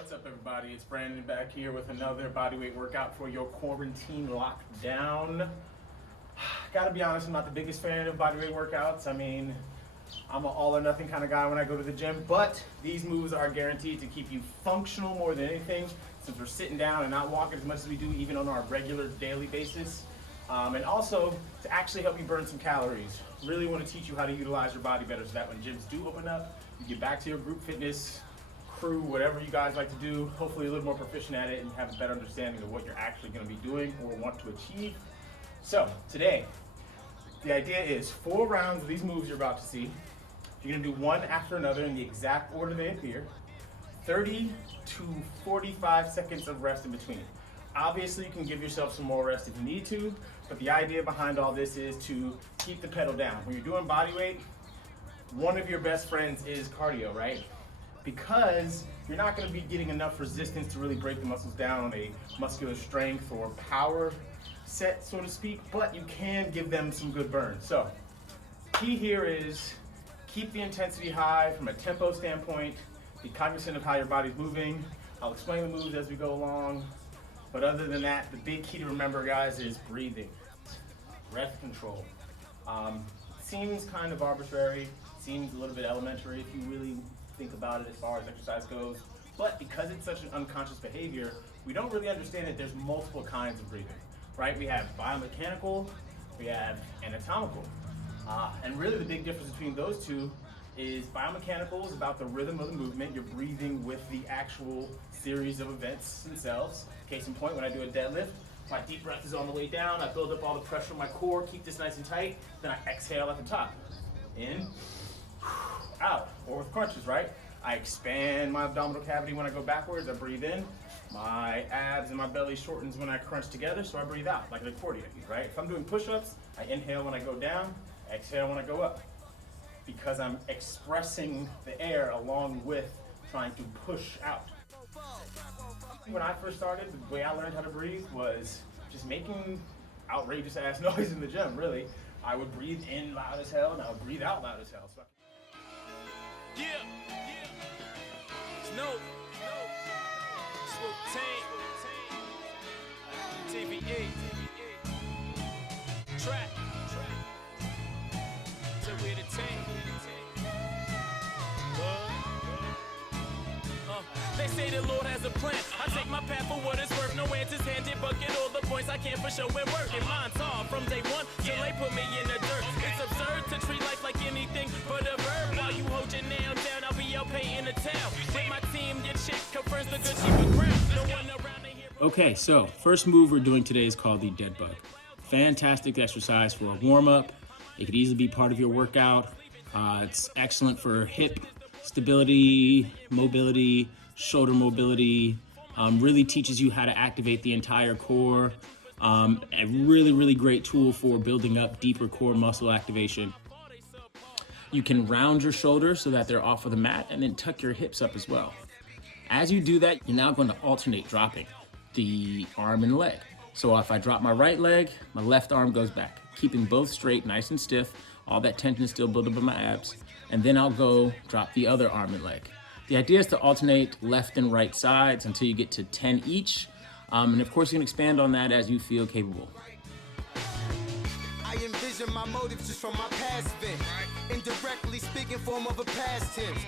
What's up, everybody? It's Brandon back here with another bodyweight workout for your quarantine lockdown. Gotta be honest, I'm not the biggest fan of bodyweight workouts. I mean, I'm an all or nothing kind of guy when I go to the gym, but these moves are guaranteed to keep you functional more than anything, since we're sitting down and not walking as much as we do even on our regular daily basis. And also to actually help you burn some calories. Really want to teach you how to utilize your body better so that when gyms do open up, you get back to your group fitness, crew, whatever you guys like to do, hopefully a little more proficient at it and have a better understanding of what you're actually going to be doing or want to achieve. So today, the idea is 4 rounds of these moves you're about to see. You're going to do one after another in the exact order they appear. 30 to 45 seconds of rest in between. Obviously, you can give yourself some more rest if you need to, but the idea behind all this is to keep the pedal down. When you're doing body weight, one of your best friends is cardio, right? Because you're not going to be getting enough resistance to really break the muscles down on a muscular strength or power set, so to speak, but you can give them some good burn. So, key here is keep the intensity high from a tempo standpoint, be cognizant of how your body's moving. I'll explain the moves as we go along, but other than that, the big key to remember, guys, is breathing, breath control. Seems kind of arbitrary, seems a little bit elementary if you really think about it as far as exercise goes, but because it's such an unconscious behavior, we don't really understand that there's multiple kinds of breathing, right? We have biomechanical, we have anatomical, and really the big difference between those two is biomechanical is about the rhythm of the movement. You're breathing with the actual series of events themselves. Case in point, when I do a deadlift, my deep breath is on the way down, I build up all the pressure in my core, keep this nice and tight, then I exhale at the top. In, out, or with crunches, right? I expand my abdominal cavity when I go backwards, I breathe in. My abs and my belly shortens when I crunch together, so I breathe out, like an accordion, right? If I'm doing push-ups, I inhale when I go down, exhale when I go up. Because I'm expressing the air along with trying to push out. When I first started, the way I learned how to breathe was just making outrageous ass noise in the gym, really. I would breathe in loud as hell and I would breathe out loud as hell. So Yeah. Snoop. Swoop Tank. TVA. Track. So we're the tank. They say the Lord has a plan. I take my path for what it's worth. No answers handed, but get all the points I can for show and work. And mine's all from day one till they put me in the dirt. It's absurd to treat life like anything but a verb. While you hold your nail down, I'll be out paying the town. With my team, your chick confirms the good she would ground. No one around the hero. okay, so first move we're doing today is called the dead bug. Fantastic exercise for a warm-up. It could easily be part of your workout. It's excellent for hip stability, mobility, shoulder mobility. Really teaches you how to activate the entire core. A really great tool for building up deeper core muscle activation. You can round your shoulders so that they're off of the mat and then tuck your hips up as well. As you do that, you're now going to alternate dropping the arm and leg. So if I drop my right leg, my left arm goes back, keeping both straight, nice and stiff. All that tension is still built up in my abs. And then I'll go drop the other arm and leg. The idea is to alternate left and right sides until you get to 10 each. And of course you can expand on that as you feel capable. I envision my motives just from my past event. Indirectly speaking, form of a past tense.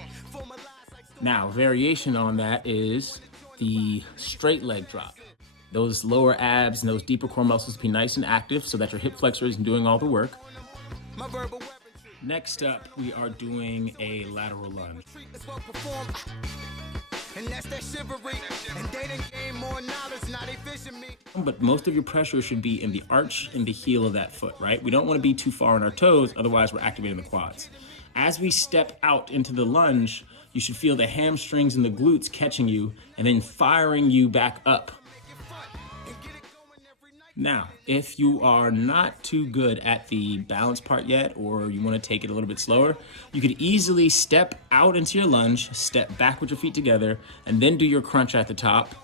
Now, variation on that is the straight leg drop. Those lower abs and those deeper core muscles be nice and active so that your hip flexor isn't doing all the work. Next up, we are doing a lateral lunge. But most of your pressure should be in the arch and the heel of that foot, right? We don't want to be too far on our toes, otherwise we're activating the quads. As we step out into the lunge, you should feel the hamstrings and the glutes catching you and then firing you back up. Now, if you are not too good at the balance part yet, or you want to take it a little bit slower, you could easily step out into your lunge, step back with your feet together, and then do your crunch at the top.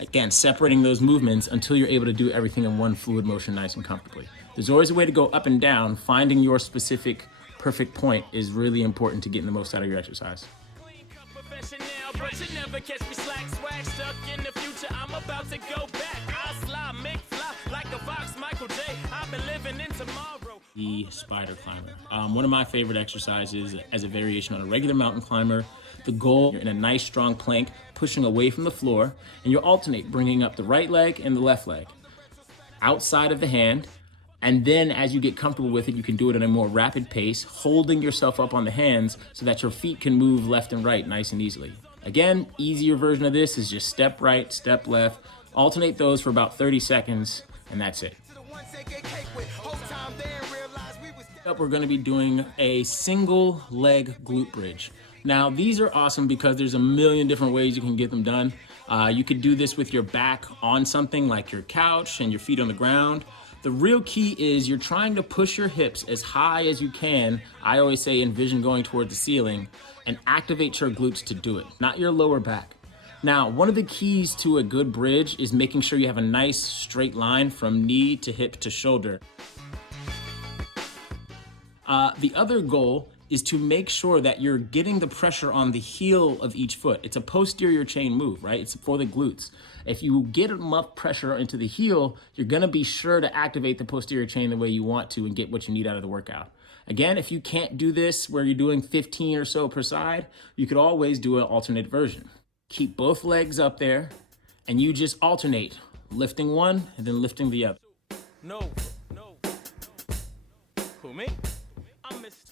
Again, separating those movements until you're able to do everything in one fluid motion nice and comfortably. There's always a way to go up and down. Finding your specific perfect point is really important to getting the most out of your exercise. but you never catch me slack. Swag stuck in the future, I'm about to go back. I slide, make fly like a Vox Michael J. I've been living in tomorrow. The spider climber. One of my favorite exercises as a variation on a regular mountain climber. The goal, you're in a nice strong plank, pushing away from the floor, and you alternate, bringing up the right leg and the left leg outside of the hand. And then as you get comfortable with it, you can do it at a more rapid pace, holding yourself up on the hands so that your feet can move left and right nice and easily. Again, easier version of this is just step right, step left, alternate those for about 30 seconds, and that's it. Up, we're gonna be doing a single leg glute bridge. Now, these are awesome because there's a million different ways you can get them done. You could do this with your back on something like your couch and your feet on the ground. The real key is you're trying to push your hips as high as you can. I always say envision going toward the ceiling and activate your glutes to do it, not your lower back. Now, one of the keys to a good bridge is making sure you have a nice straight line from knee to hip to shoulder. The other goal is to make sure that you're getting the pressure on the heel of each foot. It's a posterior chain move, right? It's for the glutes. If you get enough pressure into the heel, you're gonna be sure to activate the posterior chain the way you want to and get what you need out of the workout. Again, if you can't do this where you're doing 15 or so per side, you could always do an alternate version. Keep both legs up there and you just alternate, lifting one and then lifting the other. No. Who, me?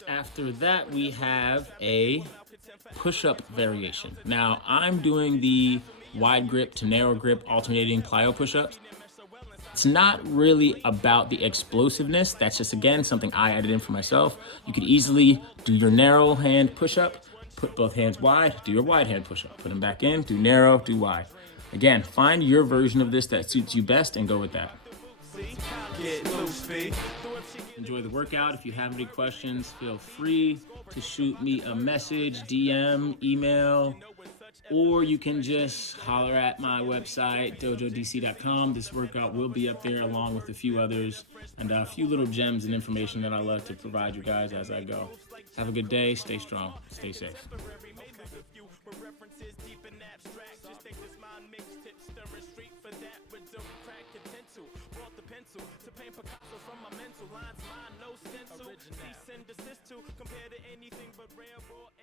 After that, we have a push-up variation. Now, I'm doing the wide grip to narrow grip alternating plyo push-ups. It's not really about the explosiveness. That's just, again, something I added in for myself. You could easily do your narrow hand push-up, put both hands wide, do your wide hand push-up, put them back in, do narrow, do wide. Again, find your version of this that suits you best and go with that. Enjoy the workout. If you have any questions, feel free to shoot me a message, DM, email, or you can just holler at my website, dojodc.com. This workout will be up there along with a few others and a few little gems and information that I love to provide you guys as I go. Have a good day. Stay strong. Stay safe. To paint Picasso from my mental lines, mine no stencil. Cease and desist to compare to anything but rare raw.